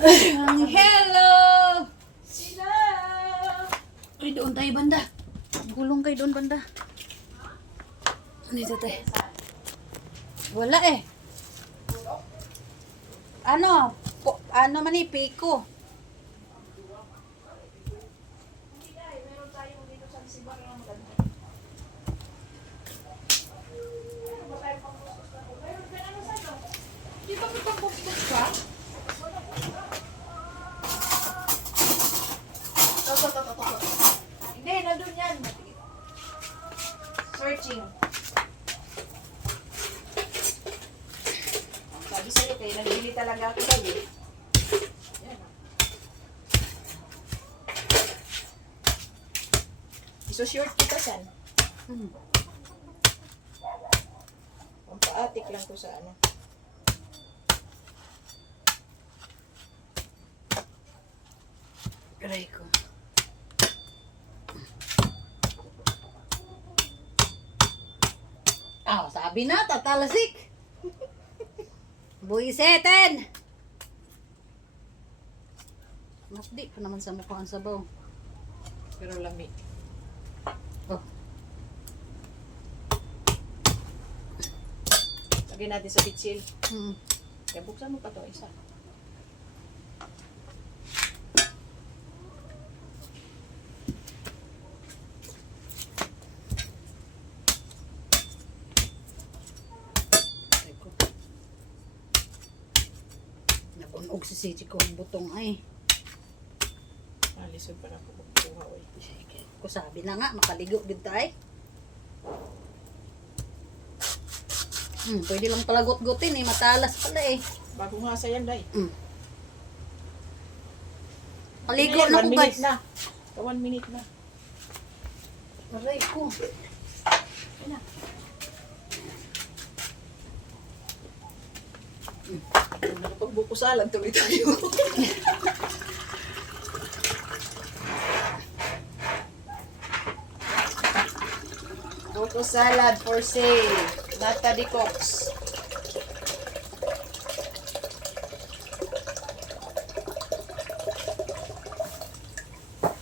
Hello! Sila! Ay, doon tayo banda. Gulong kayo doon banda. Dito tayo. Wala eh. Ano? Ano man eh, piko. Hindi dahil, meron tayong dito sa Sibar ng maganda. Meron ba tayong pang-bustos na po? Meron ka ano sa'yo? Di ba may pang-bustos ka? Hindi, nandun yan. Searching. Sabi sa'yo, kayo nagbili talaga ako daw eh. Yan ah. Iso-short kita san. Pampaatik lang ko sa ano. Aray ko. Sabi na, tatalasik. Buiseten. Masdi pa naman sa mukha ang sabaw. Pero lami. Oh, Lagyan natin sa pitsil. hmm. Kaya buksan mo pa to isa. Aray ko. Nabunog si Siji ko ang butong ay. Lisod pa na po kukuha oy. Sige. Ko sabi na nga, makaligo din tayo. Pwede lang pala gut-gutin eh, matalas pala eh. Bago nga sa yan, day. Paligo Ayan, na 1 ko minute guys. na. 1 minute na. Aray ko. Ayan na. Pagbukusalan tuloy tayo. Buko salad for sale. Nata de Cox.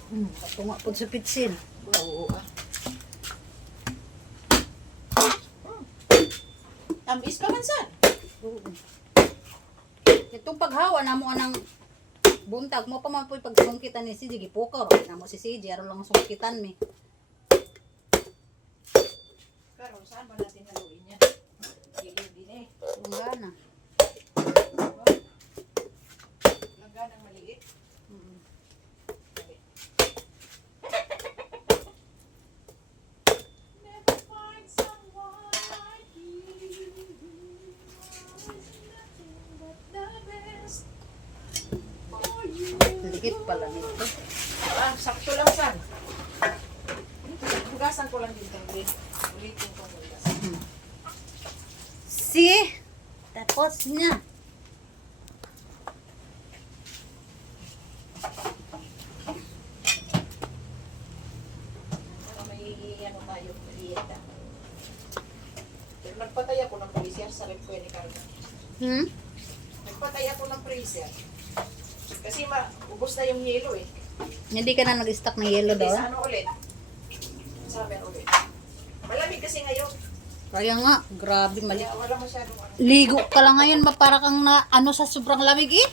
Patunga po sa pitsin. Oo ah. Tamis pa man san. Oo. Itong paghawa na mo anang buntag mo pa man po pagsungkitan ni Siji gipukaw ro na mo si Siji aron lang sungkitan mi. Karon saan ba natin haluin yan? Gigil din eh. Kung gana. Langga ng maliit. Never find someone like you. Nothing but the best for you. Dikit pala nito. Ah, sakto lang san. Hugasan ko lang din tayo. Ulitin ko hugasan. Si tapos niya. Para may ano tayo, maliit ah. Pero nagpatay ako ng freezer sa rep ko ni Carmen. Nagpatay ako ng freezer. Kasi ubos na yung yelo eh. Hindi ka na nag-stock ng yellow Hindi daw. sa ano ulit. Summer ulit. Malamig kasi ngayon. Kaya nga, grabe mali. Kaya wala masyadong ano. Ligo ka lang ngayon, para kang na ano sa sobrang lamig eh.